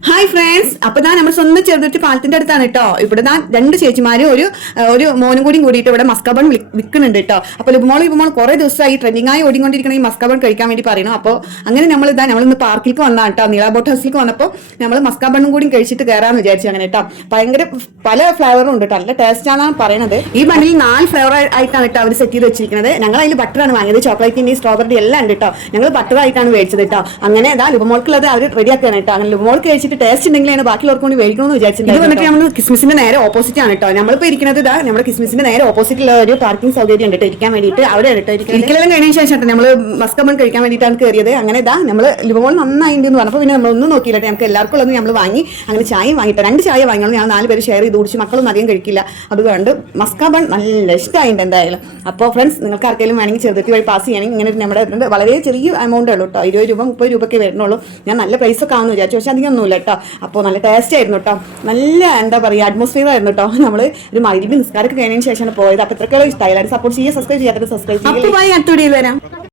Hi friends അപ്പൊ ഞാൻ നമ്മൾ സ്വന്തം ചെറുതുരുത്തി പാലത്തിന്റെ അടുത്താണ് കേട്ടോ ഇവിടെ ഞാൻ രണ്ട് ചേച്ചിമാരും ഒരു ഒരു മോനും കൂടിയും കൂടിയിട്ട് ഇവിടെ മസ്കബൺ വിൽക്കുന്നുണ്ട് കേട്ടോ അപ്പൊ ലുബമോൾ ലുബമോൾ കുറെ ദിവസമായി ട്രെൻഡിംഗ് ആയി ഓടിക്കൊണ്ടിരിക്കുന്ന ഈ മസ്കബൺ കഴിക്കാൻ വേണ്ടി പറയുന്നു അപ്പോൾ അങ്ങനെ നമ്മൾ ഇതാ നമ്മൾ ഇന്ന് പാർക്കിലേക്ക് വന്നാണ് കേട്ടോ നീള ബോട്ട് ഹൗസിലേക്ക് വന്നപ്പോൾ നമ്മൾ മസ്കാബണ്ണും കൂടി കഴിച്ചിട്ട് കയറാന്ന് വിചാരിച്ചു അങ്ങനെ കേട്ടോ ഭയങ്കര പല ഫ്ലേവറും ഉണ്ട് കേട്ടോ നല്ല ടേസ്റ്റ് ആണെന്നാണ് പറയുന്നത് ഈ ബണ്ണിൽ നാല് ഫ്ലേവർ ആയിട്ടാണ് കേട്ടോ അവർ സെറ്റ് ചെയ്ത് വെച്ചിരിക്കുന്നത് ഞങ്ങൾ അതിൽ ബട്ടറാണ് വാങ്ങിയത്. ചോക്ലേറ്റിന്റെ സ്ട്രോബറി എല്ലാം ഉണ്ട് കേട്ടോ ഞങ്ങൾ ബട്ടർ ആയിട്ടാണ് മേടിച്ചത് കേട്ടോ അങ്ങനെ ഇതാ ലുബമോൾക്കുള്ളത് അവർ റെഡിയാക്കുകയാണ് കേട്ടോ അങ്ങനെ ലുബമോൾ കഴിച്ചിട്ട് ടേസ്റ്റ് ഉണ്ടെങ്കിലാണ് ബാക്കിയുള്ളവർക്ക് കൊണ്ട് മേടിക്കണമെന്ന് വിചാരിച്ചിട്ടുണ്ട് ഇത് വന്നിട്ട് നമ്മൾ കിസ്മിസിന്റെ നേരെ ഓപ്പോസിറ്റ് ആണ് കേട്ടോ. നമ്മളിപ്പോ ഇരിക്കുന്നത് ഇതാ നമ്മുടെ കിസ്മിസിന്റെ നേരെ ഓപ്പോസിറ്റുള്ള ഒരു പാർക്കിംഗ് സൗകര്യം ഉണ്ട് കേട്ടോ. ഇരിക്കാൻ വേണ്ടിയിട്ട് അവിടെ കേട്ടോ ഇരിക്കുന്നത്. ഇരിക്കലെല്ലാം കഴിഞ്ഞ ശേഷം നമ്മൾ മസ്കമൺ കഴിക്കാൻ വേണ്ടിയിട്ടാണ് കയറിയത് അങ്ങനെ ഇതാ നമ്മൾ ലിവോൾ നന്നായിട്ട് എന്ന് പറഞ്ഞപ്പോൾ പിന്നെ നമ്മൾ ഒന്നും നോക്കിയില്ല നമുക്ക് എല്ലാവർക്കും ഉള്ളത് നമ്മൾ വാങ്ങി അങ്ങനെ ചായ വാങ്ങിയിട്ട് രണ്ട് ചായ വാങ്ങിയാണ് ഞങ്ങൾ നാല് പേര് ഷെയർ ചെയ്ത് കുടിച്ച് മക്കളൊന്നും അധികം കഴിക്കില്ല. അതുകൊണ്ട് മസ്കാബൺ നല്ല ഇഷ്ടമായിട്ടുണ്ട് എന്തായാലും. അപ്പോൾ ഫ്രണ്ട്സ് നിങ്ങൾക്ക് ആർക്കെങ്കിലും വേണമെങ്കിൽ ചെറുതെത്തി വഴി പാസ് ചെയ്യണമെങ്കിൽ ഇങ്ങനെ നമ്മുടെ വളരെ ചെറിയ എമൗണ്ട് ഉള്ളൂ കേട്ടോ. ഇരുപത് രൂപ മുപ്പത് രൂപയ്ക്ക് വരണുള്ളൂ. ഞാൻ നല്ല പ്രൈസൊക്കെ ആണെന്ന് വിചാരിച്ചു. പക്ഷേ അധികം ഒന്നുമില്ല. കേട്ടോ. അപ്പോൾ നല്ല ടേസ്റ്റ് ആയിരുന്നു കേട്ടോ നല്ല എന്താ പറയുക അറ്റ്മോസ്ഫിയർ ആയിരുന്നു കേട്ടോ നമ്മൾ ഒരു മൈലിബ് നിസ്കാരമൊക്കെ കഴിഞ്ഞതിന് ശേഷമാണ് പോയത്. അപ്പോൾ ഇത്രയ്ക്കുള്ള ഇഷ്ടമായി എല്ലാവരും സപ്പോർട്ട് ചെയ്യുക സബ്സ്ക്രൈബ് ചെയ്യാത്ത സബ്സ്ക്രൈബ് ചെയ്യുക അടുത്ത വീഡിയോയിൽ വരാം.